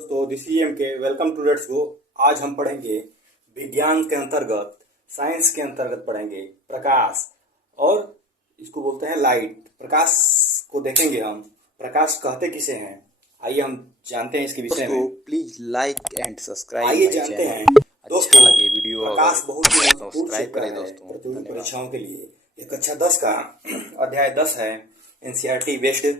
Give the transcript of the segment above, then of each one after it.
दोस्तों DCM के welcome to let's go. आज हम पढ़ेंगे विज्ञान के अंतर्गत, साइंस के अंतर्गत पढ़ेंगे प्रकाश, और इसको बोलते हैं लाइट। प्रकाश को देखेंगे हम, प्रकाश कहते किसे हैं। आइए हम जानते हैं इसके विषय में। Please like and subscribe. आइए जानते हैं दोस्तों, लगे वीडियो प्रकाश बहुत ही महत्वपूर्ण सब्सक्राइब क्षेत्र करें है दोस्तों। प्रतियोगी परीक्षाओं के लिए। ये कक्षा 10 का अध्याय 10 है, NCERT बेस्ड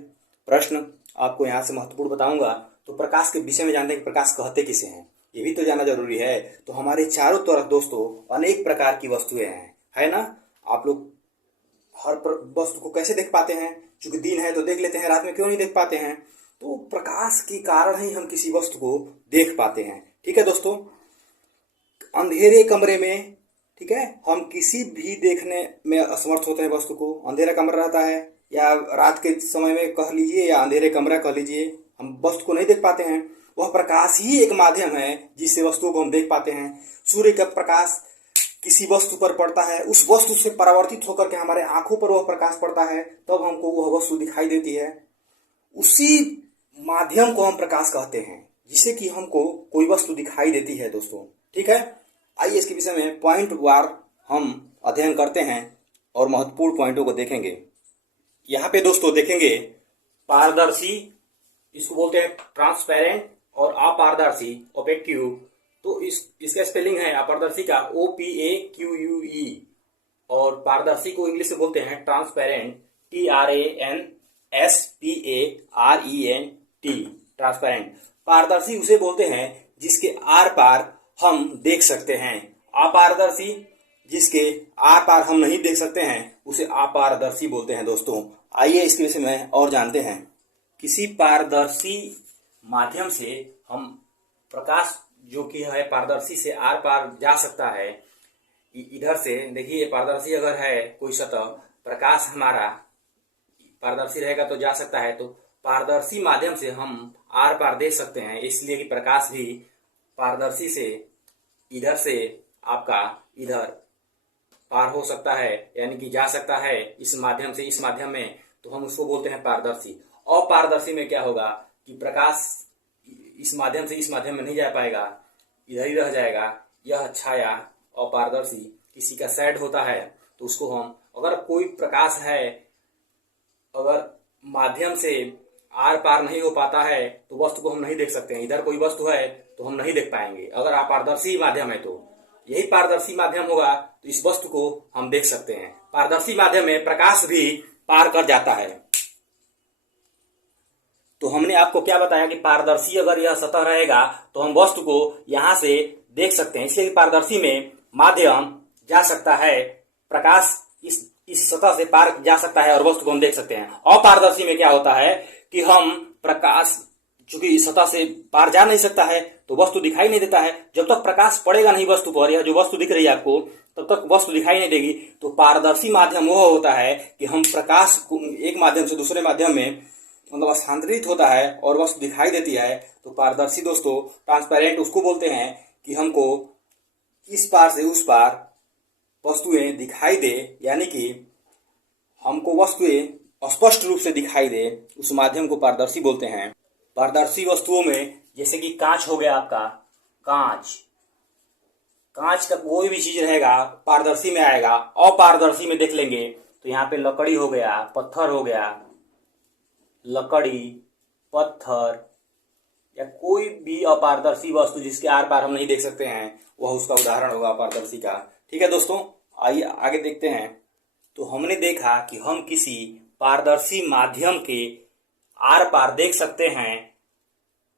प्रश्न आपको यहाँ से महत्वपूर्ण बताऊंगा। तो प्रकाश के विषय में जानते हैं कि प्रकाश कहते किसे हैं, ये भी तो जानना जरूरी है। तो हमारे चारों तरफ दोस्तों अनेक प्रकार की वस्तुएं हैं, है ना। आप लोग हर वस्तु को कैसे देख पाते हैं? चूंकि दिन है तो देख लेते हैं, रात में क्यों नहीं देख पाते हैं? तो प्रकाश के कारण ही हम किसी वस्तु को देख पाते हैं। ठीक है दोस्तों, अंधेरे कमरे में, ठीक है, हम किसी भी देखने में असमर्थ होते हैं वस्तु को। अंधेरा कमरा रहता है या रात के समय में कह लीजिए, या अंधेरे कमरा कह लीजिए, हम वस्तु को नहीं देख पाते हैं। वह प्रकाश ही एक माध्यम है जिससे वस्तुओं को हम देख पाते हैं। सूर्य का प्रकाश किसी वस्तु पर पड़ता है, उस वस्तु से परावर्तित होकर के हमारे आंखों पर वह प्रकाश पड़ता है, तब हमको वह वस्तु दिखाई देती है। उसी माध्यम को हम प्रकाश कहते हैं, जिससे कि हमको कोई वस्तु दिखाई देती है दोस्तों। ठीक है, आइए इसके विषय में पॉइंट वार हम अध्ययन करते हैं और महत्वपूर्ण पॉइंटों को देखेंगे। यहाँ पे दोस्तों देखेंगे पारदर्शी, इसको बोलते हैं ट्रांसपेरेंट, और अपारदर्शी ओपेक्यू। तो इसका स्पेलिंग है अपारदर्शी का OPAQUE, और पारदर्शी को इंग्लिश में बोलते हैं ट्रांसपेरेंट, TRANSPARENT, ट्रांसपेरेंट। पारदर्शी उसे बोलते हैं जिसके आर पार हम देख सकते हैं। अपारदर्शी जिसके आर पार हम नहीं देख सकते हैं, उसे अपारदर्शी बोलते हैं दोस्तों। आइए इसके विषय में और जानते हैं। किसी पारदर्शी माध्यम से हम प्रकाश जो कि है पारदर्शी से आर पार जा सकता है। इधर से देखिए, पारदर्शी अगर है कोई सतह, प्रकाश हमारा पारदर्शी रहेगा तो जा सकता है, तो पारदर्शी माध्यम से हम आर पार देख सकते हैं। इसलिए कि प्रकाश भी पारदर्शी से इधर से आपका इधर पार हो सकता है, यानी कि जा सकता है इस माध्यम से इस माध्यम में, तो हम उसको बोलते हैं पारदर्शी। अपारदर्शी में क्या होगा कि प्रकाश इस माध्यम से इस माध्यम में नहीं जा पाएगा, इधर ही रह जाएगा। यह छाया अपारदर्शी, किसी का शेड होता है तो उसको हम, अगर कोई प्रकाश है अगर माध्यम से आर पार नहीं हो पाता है तो वस्तु को हम नहीं देख सकते हैं। इधर कोई वस्तु है तो हम नहीं देख पाएंगे। अगर अपारदर्शी माध्यम है तो यही पारदर्शी माध्यम होगा, तो इस वस्तु को हम देख सकते हैं। पारदर्शी माध्यम में प्रकाश भी पार कर जाता है। तो हमने आपको क्या बताया कि पारदर्शी अगर यह सतह रहेगा तो हम वस्तु को यहां से देख सकते हैं। इसलिए पारदर्शी में माध्यम जा सकता है, प्रकाश इस सतह से पार जा सकता है और वस्तु को हम देख सकते हैं। अपारदर्शी में क्या होता है कि हम प्रकाश चूंकि इस सतह से पार जा नहीं सकता है तो वस्तु दिखाई नहीं देता है। जब तक प्रकाश पड़ेगा नहीं वस्तु पर, या जो वस्तु दिख रही है आपको, तब तक वस्तु दिखाई नहीं देगी। तो पारदर्शी माध्यम वह होता है कि हम प्रकाश को एक माध्यम से दूसरे माध्यम में मतलब स्थानांतरित होता है और वस्तु दिखाई देती है। तो पारदर्शी दोस्तों, ट्रांसपेरेंट उसको बोलते हैं कि हमको इस पार से उस पार वस्तुएं दिखाई दे, यानी कि हमको वस्तुएं स्पष्ट रूप से दिखाई दे, उस माध्यम को पारदर्शी बोलते हैं। पारदर्शी वस्तुओं में जैसे कि कांच हो गया आपका, कांच का कोई भी चीज रहेगा पारदर्शी में आएगा। अपारदर्शी में देख लेंगे तो यहाँ पे लकड़ी हो गया, पत्थर हो गया, लकड़ी, पत्थर, या कोई भी अपारदर्शी वस्तु जिसके आर पार हम नहीं देख सकते हैं, वह उसका उदाहरण होगा अपारदर्शी का। ठीक है दोस्तों, आइए आगे देखते हैं। तो हमने देखा कि हम किसी पारदर्शी माध्यम के आर पार देख सकते हैं,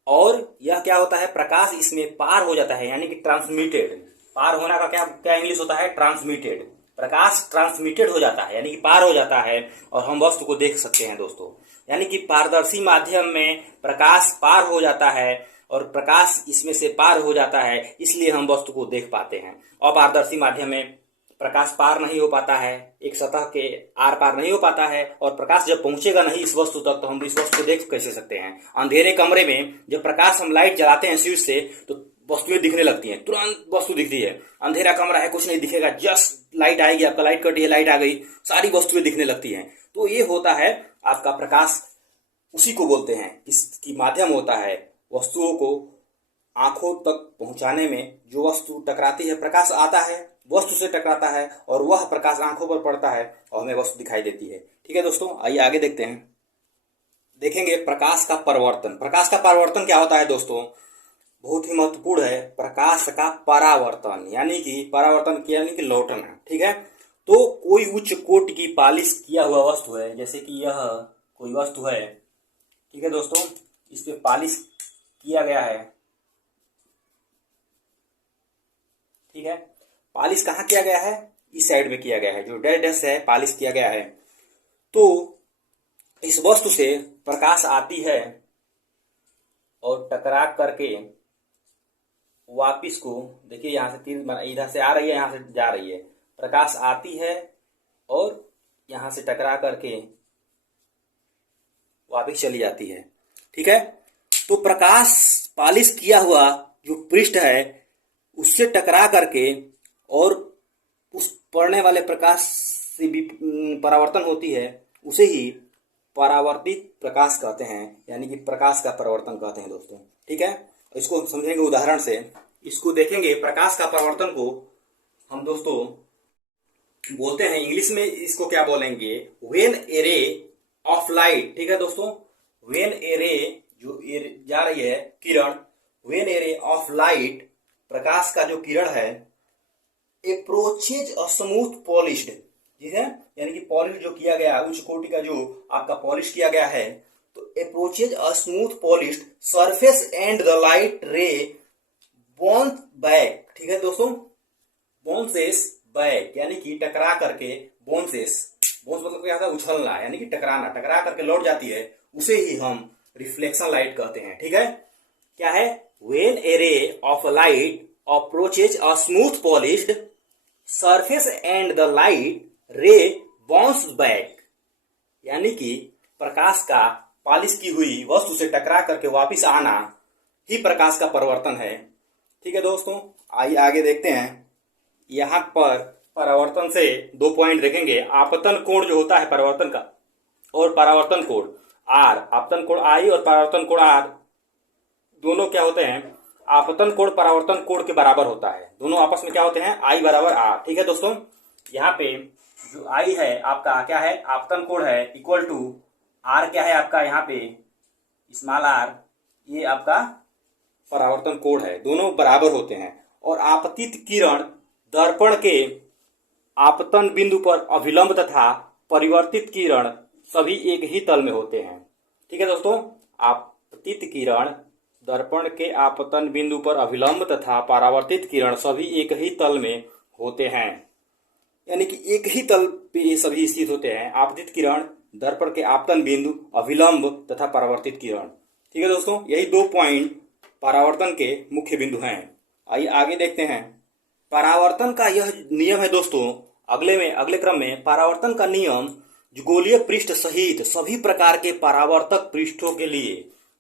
और यह क्या होता है, प्रकाश इसमें पार हो जाता है, यानी कि ट्रांसमिटेड। पार होना का क्या क्या इंग्लिश होता है, ट्रांसमिटेड। प्रकाश ट्रांसमिटेड हो जाता है, यानी कि पार हो जाता है और हम वस्तु को देख सकते हैं दोस्तों। यानी कि पारदर्शी माध्यम में प्रकाश पार हो जाता है और प्रकाश इसमें से पार हो जाता है, इसलिए हम वस्तु को देख पाते हैं। अपारदर्शी माध्यम में प्रकाश पार नहीं हो पाता है, एक सतह के आर पार नहीं हो पाता है, और प्रकाश जब पहुंचेगा नहीं इस वस्तु तक तो हम इस वस्तु को देख कैसे सकते हैं। अंधेरे कमरे में जब प्रकाश हम लाइट जलाते हैं स्विच से तो वस्तुएं दिखने लगती हैं, तुरंत वस्तु दिखती है। अंधेरा कमरा है, कुछ नहीं दिखेगा, जस्ट लाइट आएगी, आपका लाइट कटी है, लाइट आ गई, सारी वस्तुएं दिखने लगती हैं। तो ये होता है आपका प्रकाश, उसी को बोलते हैं, इसकी माध्यम होता है वस्तुओं को आंखों तक पहुंचाने में जो वस्तु टकराती है, प्रकाश आता है, वस्तु से टकराता है और वह प्रकाश आंखों पर पड़ता है और हमें वस्तु दिखाई देती है। ठीक है दोस्तों, आइए आगे देखते हैं। देखेंगे प्रकाश का परावर्तन। प्रकाश का परावर्तन क्या होता है दोस्तों? बहुत ही महत्वपूर्ण है प्रकाश का परावर्तन, यानी कि परावर्तन यानी कि लौटना। ठीक है, तो कोई उच्च कोटि की पालिश किया हुआ वस्तु है, जैसे कि यह कोई वस्तु है। ठीक है दोस्तों, इस पे पालिश किया गया है। ठीक है, पालिश कहाँ किया गया है? इस साइड में किया गया है, जो डैश डैश है पालिश किया गया है। तो इस वस्तु से प्रकाश आती है और टकरा करके वापिस को, देखिए यहाँ से तीर इधर से आ रही है, यहाँ से जा रही है। प्रकाश आती है और यहाँ से टकरा करके वापिस चली जाती है। ठीक है, तो प्रकाश पालिश किया हुआ जो पृष्ठ है उससे टकरा करके और उस पड़ने वाले प्रकाश से भी परावर्तन होती है, उसे ही परावर्तित प्रकाश कहते हैं, यानी कि प्रकाश का परावर्तन कहते हैं दोस्तों। ठीक है, इसको हम समझेंगे उदाहरण से। इसको देखेंगे, प्रकाश का परावर्तन को हम दोस्तों बोलते हैं, इंग्लिश में इसको क्या बोलेंगे? When A ray of light. ठीक है दोस्तों, व्हेन ए रे, जो जा रही है किरण, when A ray of light, प्रकाश का जो किरण है, अप्रोचेज अ स्मूथ पॉलिश्ड, ठीक है, यानी कि पॉलिश जो किया गया, उच्च कोटि का जो आपका पॉलिश किया गया है, तो approaches a smooth polished surface and the light रे बाउंस बैक। ठीक है दोस्तों, बाउंसेस बैक यानी कि टकरा करके, बाउंसेस, बाउंस मतलब क्या होता है? उछलना, यानी कि टकराना, टकरा करके लौट जाती है, उसे ही हम रिफ्लेक्शन लाइट कहते हैं। ठीक है, क्या है? When A ray of light approaches a smooth polished surface and the light रे बाउंस बैक, यानी कि प्रकाश का पालिश की हुई वस्तु से टकरा करके वापिस आना ही प्रकाश का परावर्तन है। ठीक है दोस्तों, आइए आगे देखते हैं। यहाँ पर परावर्तन से 2 पॉइंट देखेंगे। आपतन कोण जो होता है परावर्तन का, और परावर्तन कोण आर, आपतन कोण आई और परावर्तन कोण आर, दोनों क्या होते हैं? आपतन कोण परावर्तन कोण के बराबर होता है। दोनों आपस में क्या होते हैं? आई बराबर आर। ठीक है दोस्तों, यहाँ पे जो आई है आपका क्या है? आपतन कोण है, इक्वल टू आर क्या है आपका? यहाँ पे स्मॉल आर, ये आपका परावर्तन कोण है। दोनों बराबर होते हैं। और आपतित किरण दर्पण के आपतन बिंदु पर अभिलंब तथा परिवर्तित किरण सभी एक ही तल में होते हैं। ठीक है दोस्तों, आपतित किरण दर्पण के आपतन बिंदु पर अभिलंब तथा परावर्तित किरण सभी एक ही तल में होते हैं, यानी कि एक ही तल पे ये सभी स्थित होते हैं। आपतित किरण, दर्पण के आपतन बिंदु, अभिलंब तथा परावर्तित किरण। ठीक है दोस्तों, यही 2 पॉइंट परावर्तन के मुख्य बिंदु हैं। आइए आगे देखते हैं। परावर्तन का यह नियम है दोस्तों, अगले क्रम में परावर्तन का नियम जो गोलीय पृष्ठ सहित सभी प्रकार के परावर्तक पृष्ठों के लिए,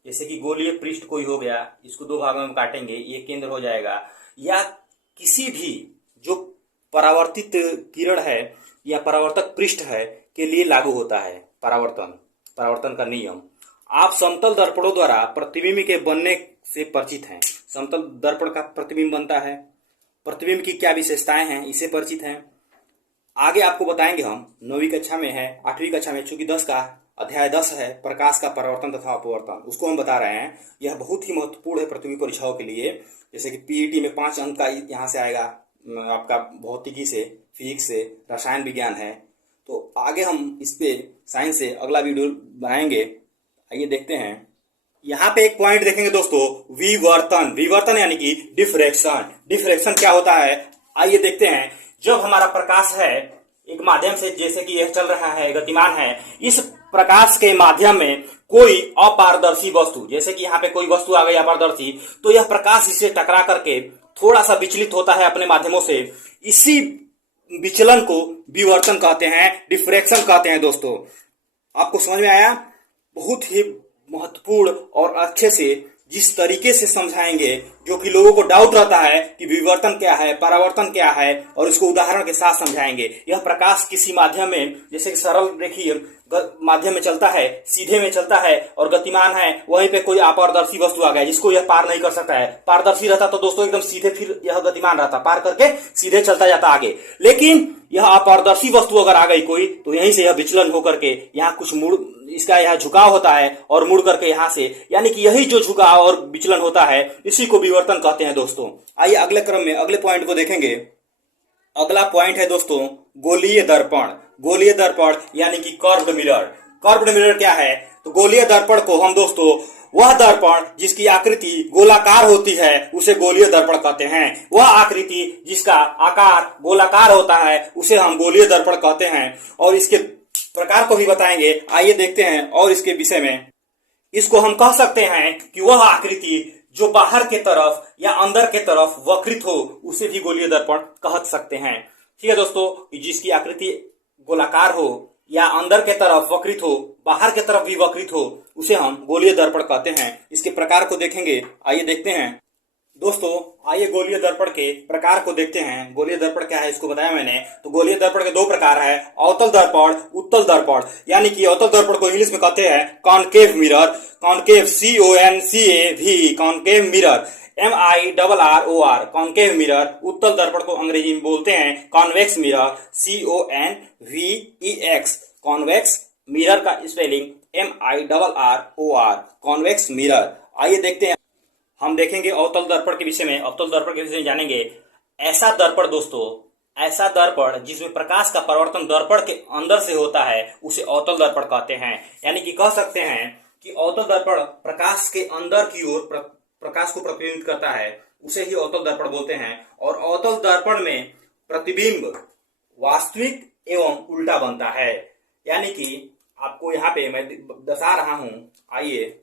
जैसे कि गोलीय पृष्ठ कोई हो गया, इसको 2 भागों में काटेंगे, ये केंद्र हो जाएगा, या किसी भी जो परावर्तित किरण है या परावर्तक पृष्ठ है के लिए लागू होता है परावर्तन का नियम। आप समतल दर्पणों द्वारा प्रतिबिंब के बनने से परिचित हैं। समतल दर्पण का प्रतिबिंब बनता है, प्रतिबिंब की क्या विशेषताएं हैं, इससे परिचित हैं। आगे आपको बताएंगे हम, 9वीं कक्षा में है, 8वीं कक्षा में, चूंकि 10 का अध्याय 10 है, प्रकाश का परावर्तन तथा अपवर्तन, उसको हम बता रहे हैं। यह बहुत ही महत्वपूर्ण है प्रतियोगी परीक्षाओं के लिए। जैसे कि पीईटी में 5 अंक का यहाँ से आएगा, आपका भौतिकी से, फिजिक्स से, रसायन विज्ञान है। तो आगे हम इस पे साइंस से अगला वीडियो बनाएंगे। आइए देखते हैं। यहाँ पे एक पॉइंट देखेंगे दोस्तों, विवर्तन यानी कि डिफ्रैक्शन क्या होता है, आइए देखते हैं। जब हमारा प्रकाश है एक माध्यम से, जैसे कि यह चल रहा है, गतिमान है, इस प्रकाश के माध्यम में कोई अपारदर्शी वस्तु, जैसे कि यहाँ पे कोई वस्तु आ गई अपारदर्शी, तो यह प्रकाश इससे टकरा करके थोड़ा सा विचलित होता है अपने माध्यमों से। इसी विचलन को विवर्तन कहते हैं, डिफ्रैक्शन कहते हैं दोस्तों। आपको समझ में आया? बहुत ही महत्वपूर्ण और अच्छे से जिस तरीके से समझाएंगे, जो कि लोगों को डाउट रहता है कि विवर्तन क्या है, परावर्तन क्या है, और इसको उदाहरण के साथ समझाएंगे। यह प्रकाश किसी माध्यम में, जैसे कि सरल देखिए माध्यम में चलता है, सीधे में चलता है और गतिमान है, वहीं पे कोई अपारदर्शी वस्तु आ गया जिसको यह पार नहीं कर सकता है। पारदर्शी रहता तो दोस्तों एकदम सीधे फिर यह गतिमान रहता, पार करके सीधे चलता जाता आगे। लेकिन यह अपारदर्शी वस्तु अगर आ गई कोई, तो यहीं से यह विचलन होकर के यहाँ कुछ मुड़, इसका यहाँ झुकाव होता है और मुड़ करके यहाँ से, यानी कि यही जो झुकाव और विचलन होता है इसी को विवर्तन कहते हैं दोस्तों। आइए अगले क्रम में अगले पॉइंट को देखेंगे। अगला पॉइंट है दोस्तों गोलीय दर्पण। गोलीय दर्पण यानी कि कर्व्ड मिरर। कर्व्ड मिरर क्या है? तो गोलीय दर्पण को हम दोस्तों वह दर्पण जिसकी आकृति गोलाकार होती है उसे गोलीय दर्पण कहते हैं। वह आकृति जिसका आकार गोलाकार होता है उसे हम गोलीय दर्पण कहते हैं और इसके प्रकार को भी बताएंगे। आइए देखते हैं और इसके विषय में। इसको हम कह सकते हैं कि वह आकृति जो बाहर के तरफ या अंदर के तरफ वक्रित हो उसे भी गोलीय दर्पण कह सकते हैं। ठीक है दोस्तों, जिसकी आकृति गोलाकार हो या अंदर के तरफ वक्रित हो, बाहर के तरफ भी वक्रित हो, उसे हम गोलीय दर्पण कहते हैं। इसके प्रकार को देखेंगे। आइए देखते हैं दोस्तों। आइए गोलीय दर्पण के प्रकार को देखते हैं। गोलीय दर्पण क्या है इसको बताया मैंने। तो गोलीय दर्पण के दो प्रकार है, अवतल दर्पण, उत्तल दर्पण। यानी कि अवतल दर्पण को इंग्लिश में कहते हैं concave mirror. Concave CONCAV, concave mirror, MIRROR, concave mirror. उत्तल दर्पण को अंग्रेजी में बोलते हैं convex mirror, CONVEX, convex mirror का स्पेलिंग MIRROR, कॉन्वेक्स मिरर। आइए देखते हैं, हम देखेंगे अवतल दर्पण के विषय में। अवतल दर्पण के विषय में जानेंगे। ऐसा दर्पण दोस्तों, ऐसा दर्पण जिसमें प्रकाश का परावर्तन दर्पण के अंदर से होता है उसे अवतल दर्पण कहते हैं। यानी कि कह सकते हैं कि अवतल दर्पण प्रकाश के अंदर की ओर प्रकाश को प्रतिबिंबित करता है, उसे ही अवतल दर्पण बोलते हैं। और अवतल दर्पण में प्रतिबिंब वास्तविक एवं उल्टा बनता है। यानी कि आपको यहाँ पे मैं दर्शा रहा हूं। आइए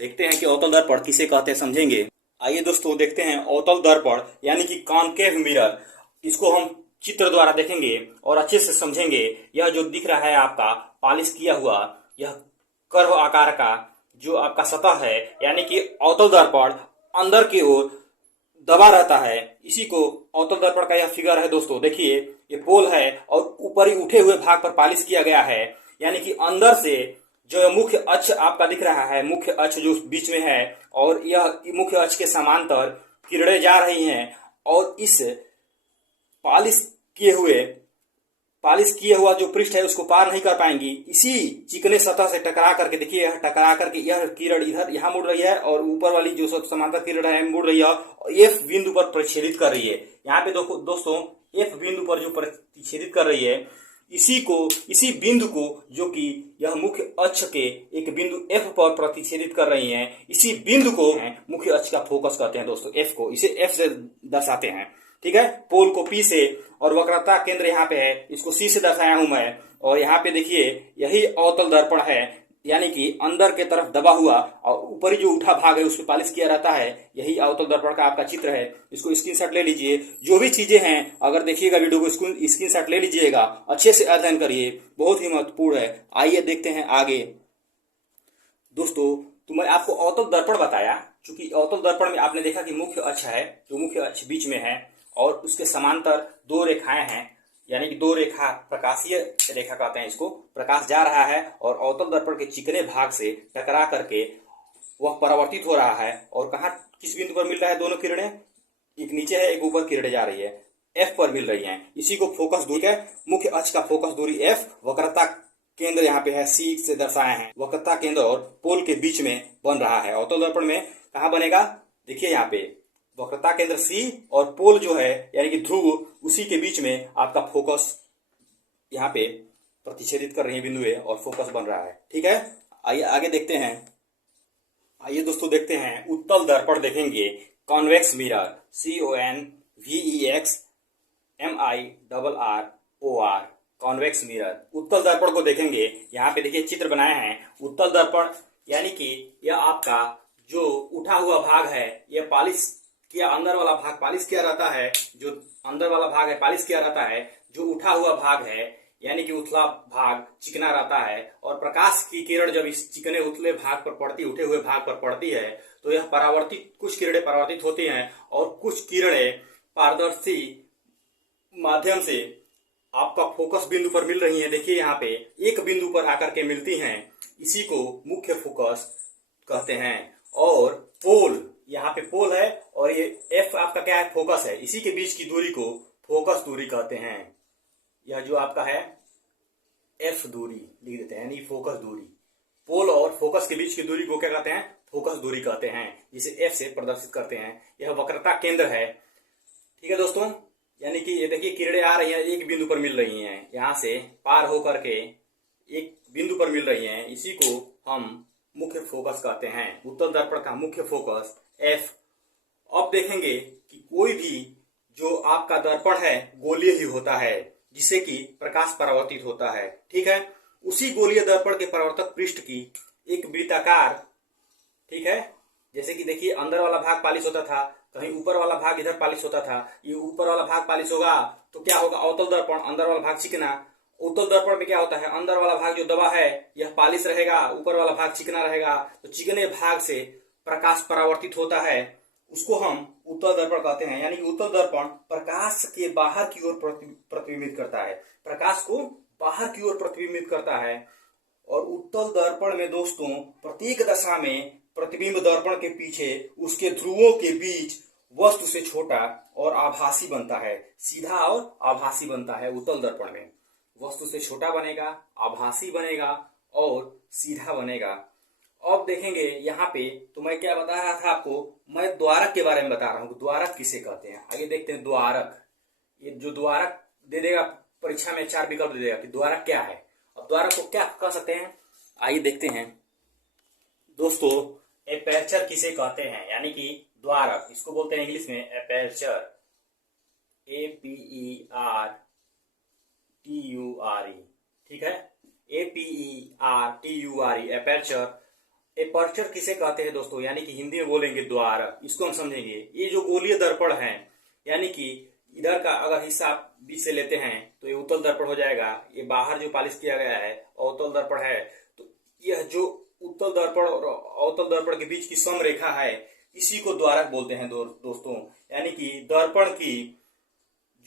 देखते हैं कि अवतल दर्पण किसे कहते हैं, समझेंगे। आइए दोस्तों देखते हैं अवतल दर्पण यानी कि कॉनकेव मिरर। इसको हम चित्र द्वारा देखेंगे और अच्छे से समझेंगे। यह जो दिख रहा है आपका पॉलिश किया हुआ, यह कर्व आकार का जो आपका सतह है, यानी कि अवतल दर्पण अंदर की ओर दबा रहता है। इसी को अवतल दर्पण का यह फिगर है दोस्तों। देखिए ये पोल है और ऊपरी उठे हुए भाग पर पॉलिश किया गया है। यानी कि अंदर से जो मुख्य अक्ष आपका दिख रहा है, मुख्य अक्ष जो बीच में है, और यह मुख्य अक्ष के समांतर किरणें जा रही हैं और इस पॉलिश किए हुआ जो पृष्ठ है उसको पार नहीं कर पाएंगी। इसी चिकने सतह से टकरा करके, देखिए यह टकरा करके यह किरण इधर यहाँ मुड़ रही है और ऊपर वाली जो समांतर किरण है मुड़ रही है और F बिंदु पर प्रतिच्छेदित कर रही है। यहाँ पे दोस्तों F बिंदु पर जो प्रतिच्छेदित कर रही है, इसी बिंदु को जो कि यह मुख्य अक्ष के एक बिंदु F पर प्रतिच्छेदित कर रही हैं, इसी बिंदु को मुख्य अक्ष का फोकस कहते हैं दोस्तों। F को, इसे F से दर्शाते हैं। ठीक है, पोल को P से और वक्रता केंद्र यहाँ पे है, इसको C से दर्शाया हूं मैं। और यहाँ पे देखिए यही अवतल दर्पण है, यानी कि अंदर के तरफ दबा हुआ और ऊपरी जो उठा भाग है उस पर पॉलिश किया रहता है। यही अवतल दर्पण का आपका चित्र है। इसको स्क्रीनशॉट ले लीजिए। जो भी चीजें हैं अगर देखिएगा वीडियो को स्क्रीनशॉट ले लीजिएगा, अच्छे से अध्ययन करिए, बहुत ही महत्वपूर्ण है। आइए देखते हैं आगे दोस्तों। तो मैं आपको अवतल दर्पण बताया, क्योंकि अवतल दर्पण में आपने देखा कि मुख्य अक्ष है, जो मुख्य अक्ष बीच में है और उसके समांतर दो रेखाएं हैं, यानी कि दो रेखा, प्रकाशीय रेखा कहते हैं इसको। प्रकाश जा रहा है और अवतल दर्पण के चिकने भाग से टकरा करके वह परावर्तित हो रहा है। और कहाँ, किस बिंदु पर मिल रहा है? दोनों किरणें, एक नीचे है एक ऊपर किरणें जा रही है, F पर मिल रही हैं। इसी को फोकस दूरी है, मुख्य अक्ष का फोकस दूरी F, वक्रता केंद्र यहाँ पे है C से दर्शाए हैं। वक्रता केंद्र और पोल के बीच में बन रहा है। अवतल दर्पण में कहाँ बनेगा? देखिए यहाँ पे वक्रता केंद्र C और पोल जो है यानी कि ध्रुव, उसी के बीच में आपका फोकस यहाँ पे प्रतिच्छेदित कर रही है बिंदुएं और फोकस बन रहा है। ठीक है, आइए आगे देखते हैं। आइए दोस्तों देखते हैं उत्तल दर्पण देखेंगे। Convex mirror, CONVEX MIRROR, convex mirror. उत्तल दर्पण को देखेंगे। यहाँ पे देखिए चित्र बनाए हैं। उत्तल दर्पण यानी कि यह आपका जो उठा हुआ भाग है, यह पॉलिश किया, अंदर वाला भाग पॉलिश किया रहता है, जो अंदर वाला भाग है पॉलिश किया रहता है। जो उठा हुआ भाग है यानी कि उथला भाग चिकना रहता है और प्रकाश की किरण जब इस चिकने उथले भाग पर पड़ती, उठे हुए भाग पर पड़ती है, तो यह परावर्तित, कुछ किरणें परावर्तित होती हैं और कुछ किरणें पारदर्शी माध्यम से आपका फोकस बिंदु पर मिल रही हैं, देखिए यहाँ पे एक बिंदु पर आकर के मिलती हैं, इसी को मुख्य फोकस कहते हैं। और पोल, यहाँ पे पोल है और ये एफ आपका क्या है, फोकस है, इसी के बीच की दूरी को फोकस दूरी कहते हैं। यह जो आपका है एफ दूरी लिख देते हैं, यानी फोकस दूरी। पोल और फोकस के बीच की दूरी को क्या कहते हैं, फोकस दूरी कहते हैं, जिसे एफ से प्रदर्शित करते हैं। यह वक्रता केंद्र है। ठीक है दोस्तों, यानी कि ये देखिए किरणें आ रही हैं, एक बिंदु पर मिल रही हैं, यहाँ से पार होकर के एक बिंदु पर मिल रही हैं, इसी को हम मुख्य फोकस कहते हैं। उत्तल दर्पण का मुख्य फोकस एफ। अब देखेंगे कि कोई भी जो आपका दर्पण है गोलीय ही होता है, जिसे कि प्रकाश परावर्तित होता है। ठीक है, उसी गोलीय दर्पण के परावर्तक पृष्ठ की एक वृत्ताकार, ठीक है, जैसे कि देखिए अंदर वाला भाग पालिश होता था, कहीं ऊपर वाला भाग इधर पालिश होता था, ये ऊपर वाला भाग पालिश होगा तो क्या होगा, अवतल दर्पण, अंदर वाला भाग चिकना। उत्तल दर्पण में क्या होता है, अंदर वाला भाग जो दबा है यह पालिश रहेगा, ऊपर वाला भाग चिकना रहेगा, तो चिकने भाग से प्रकाश परावर्तित होता है, उसको हम उत्तल दर्पण कहते हैं। यानी कि उत्तल दर्पण प्रकाश के बाहर की ओर प्रतिबिंबित करता है, प्रकाश को बाहर की ओर प्रतिबिंबित करता है। और उत्तल दर्पण में दोस्तों प्रत्येक दशा में प्रतिबिंब दर्पण के पीछे उसके ध्रुवों के बीच वस्तु से छोटा और आभासी बनता है, सीधा और आभासी बनता है। उत्तल दर्पण में वस्तु से छोटा बनेगा, आभासी बनेगा और सीधा बनेगा। अब देखेंगे यहाँ पे, तो मैं क्या बता रहा था आपको, मैं द्वारक के बारे में बता रहा हूँ। द्वारक किसे कहते हैं, आगे देखते हैं। द्वारक, ये जो द्वारक दे देगा परीक्षा में 4 विकल्प दे देगा कि द्वारक क्या है। अब द्वारक को क्या कह सकते हैं, आइए देखते हैं दोस्तों। एपर्चर किसे कहते हैं, यानी कि द्वारक, इसको बोलते हैं इंग्लिश में एपर्चर, APERTURE। ठीक है, APERTURE, एपर्चर। एपर्चर किसे कहते हैं दोस्तों, यानी कि हिंदी में बोलेंगे द्वारक, इसको हम समझेंगे। ये जो गोलीय दर्पण है, यानी कि इधर का अगर हिस्सा आप बीच से लेते हैं तो ये उत्तल दर्पण हो जाएगा, ये बाहर जो पालिश किया गया है अवतल दर्पण है। तो यह जो उत्तल दर्पण और अवतल दर्पण के बीच की समरेखा है, इसी को द्वारक बोलते हैं दोस्तों। यानी कि दर्पण की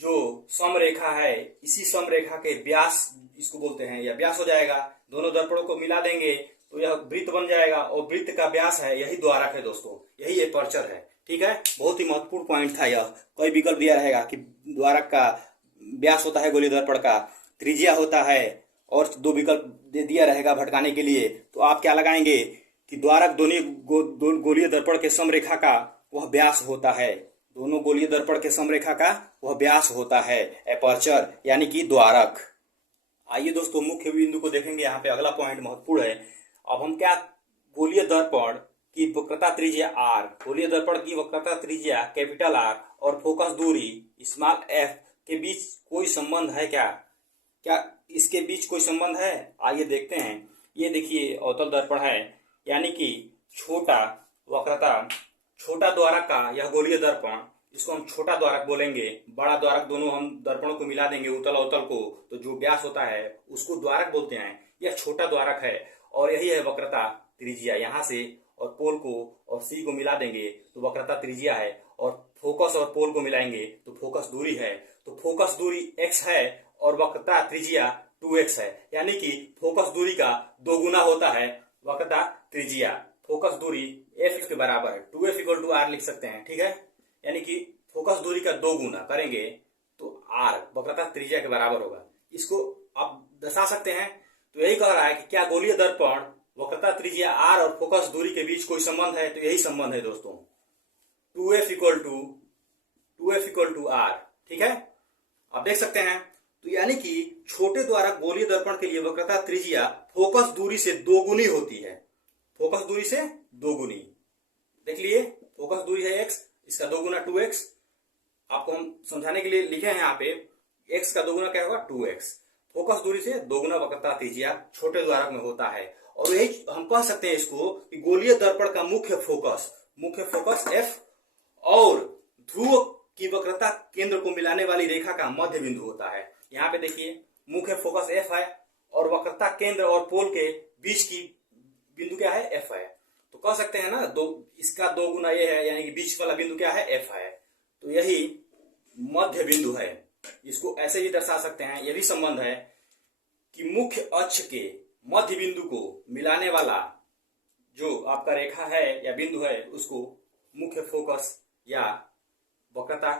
जो समरेखा है, इसी समरेखा के व्यास इसको बोलते हैं, या व्यास हो जाएगा। दोनों दर्पणों को मिला देंगे तो यह वृत्त बन जाएगा, और वृत्त का व्यास है, यही द्वारक है दोस्तों, यही एपर्चर है। ठीक है, बहुत ही महत्वपूर्ण पॉइंट था यह। कोई विकल्प दिया रहेगा कि द्वारक का व्यास होता है गोलीय दर्पण का, त्रिज्या होता है, और 2 विकल्प दे दिया रहेगा भटकाने के लिए, तो आप क्या लगाएंगे कि द्वारक दोनों गोलीय दर्पण के समरेखा का वह व्यास होता है, दोनों गोलीय दर्पण के समरेखा का वह व्यास होता है, एपर्चर यानी कि द्वारक। आइए दोस्तों मुख्य बिंदु को देखेंगे, यहाँ पे अगला पॉइंट महत्वपूर्ण है। अब हम क्या, गोलीय दर्पण की वक्रता त्रिज्या r, गोलीय दर्पण की वक्रता त्रिज्या कैपिटल R और फोकस दूरी स्मॉल f के बीच कोई संबंध है क्या, क्या इसके बीच कोई संबंध है? आइए देखते हैं। ये देखिए अवतल दर्पण है, यानी कि छोटा वक्रता, छोटा द्वारक का यह गोलीय दर्पण, इसको हम छोटा द्वारक बोलेंगे। बड़ा द्वारक दोनों हम दर्पणों को मिला देंगे उत्तल अवतल को, तो जो व्यास होता है उसको द्वारक बोलते हैं। यह छोटा द्वारक है और यही है वक्रता त्रिज्या। यहाँ से और पोल को और सी को मिला देंगे तो वक्रता त्रिज्या है, और फोकस और पोल को मिलाएंगे तो फोकस दूरी है। तो फोकस दूरी x है और वक्रता त्रिज्या 2x है, यानी कि फोकस दूरी का 2 गुना होता है वक्रता त्रिज्या। फोकस दूरी f के बराबर है, 2f = r लिख सकते हैं। ठीक है, यानी कि फोकस दूरी का 2 गुना करेंगे तो r वक्रता त्रिज्या के बराबर होगा। इसको आप दर्शा सकते हैं। तो यही कह रहा है कि क्या गोलीय दर्पण वक्रता त्रिज्या r और फोकस दूरी के बीच कोई संबंध है, तो यही संबंध है दोस्तों, 2f = r। ठीक है, आप देख सकते हैं। तो यानी कि छोटे द्वारक गोलीय दर्पण के लिए वक्रता त्रिज्या फोकस दूरी से 2 गुनी होती है, फोकस दूरी से 2 गुनी। देख लिए, फोकस दूरी है x, इसका 2 गुना 2x। आपको हम समझाने के लिए लिखे हैं यहाँ पे, x का 2 गुना क्या होगा 2x। फोकस दूरी से 2 गुना वक्रता त्रिज्या छोटे द्वारक में होता है। और यही हम कह सकते हैं इसको कि गोलीय दर्पण का मुख्य फोकस f और ध्रुव की वक्रता केंद्र को मिलाने वाली रेखा का मध्य बिंदु होता है। यहाँ पे देखिए मुख्य फोकस f है और वक्रता केंद्र और पोल के बीच की बिंदु क्या है, f है। तो कह सकते हैं ना, इसका 2 गुना ये है, यानी कि बीच वाला बिंदु क्या है, f है। तो यही मध्य बिंदु है। इसको ऐसे भी दर्शा सकते हैं, यह भी संबंध है कि मुख्य अक्ष के मध्य बिंदु को मिलाने वाला जो आपका रेखा है या बिंदु है उसको मुख्य फोकस या वक्रता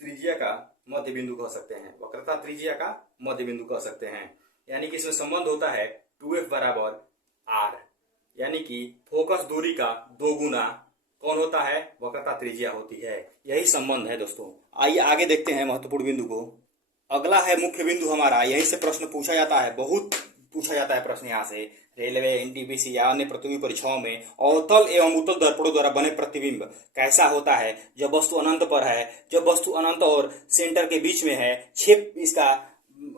त्रिज्या का मध्य बिंदु कह सकते हैं, वक्रता त्रिज्या का मध्य बिंदु कह सकते हैं। यानी कि इसमें संबंध होता है 2f बराबर r, यानी कि फोकस दूरी का 2 गुना कौन होता है, वक्रता त्रिज्या होती है। यही संबंध है दोस्तों। आइए आगे देखते हैं महत्वपूर्ण बिंदु को। अगला है मुख्य बिंदु हमारा, यहीं से प्रश्न पूछा जाता है, बहुत पूछा जाता है प्रश्न यहाँ से। रेलवे, एनटीपीसी या अन्य प्रतियोगी परीक्षाओं में अवतल एवं उत्तल दर्पणों द्वारा बने प्रतिबिंब कैसा होता है जब वस्तु अनंत पर है, जब वस्तु अनंत और सेंटर के बीच में है। 6 इसका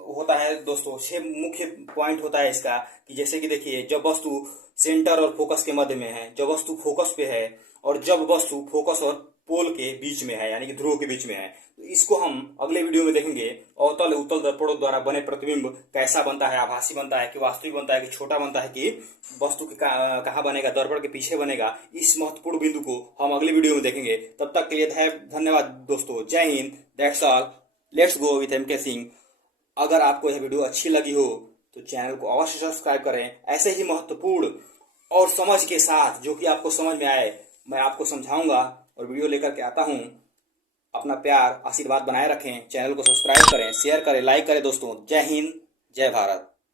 होता है दोस्तों, 6 मुख्य पॉइंट होता है इसका कि जैसे कि देखिए, जब वस्तु सेंटर और फोकस के मध्य में है, जब वस्तु फोकस पे है, और जब वस्तु फोकस और पोल के बीच में है, यानी कि ध्रुव के बीच में है। तो इसको हम अगले वीडियो में देखेंगे। अवतल उत्तल दर्पणों द्वारा बने प्रतिबिंब कैसा बनता है, आभासी बनता है कि वास्तविक बनता है कि छोटा बनता है कि वस्तु के कहाँ बनेगा, दर्पण के पीछे बनेगा। इस महत्वपूर्ण बिंदु को हम अगले वीडियो में देखेंगे। तब तक के लिए धन्यवाद दोस्तों। जय Hind, that's all, let's go with MK Singh. अगर आपको यह वीडियो अच्छी लगी हो तो चैनल को अवश्य सब्सक्राइब करें। ऐसे ही महत्वपूर्ण और समझ के साथ जो कि आपको समझ में आए मैं आपको समझाऊंगा और वीडियो लेकर के आता हूं। अपना प्यार आशीर्वाद बनाए रखें, चैनल को सब्सक्राइब करें, शेयर करें, लाइक करें दोस्तों। जय हिंद, जय भारत।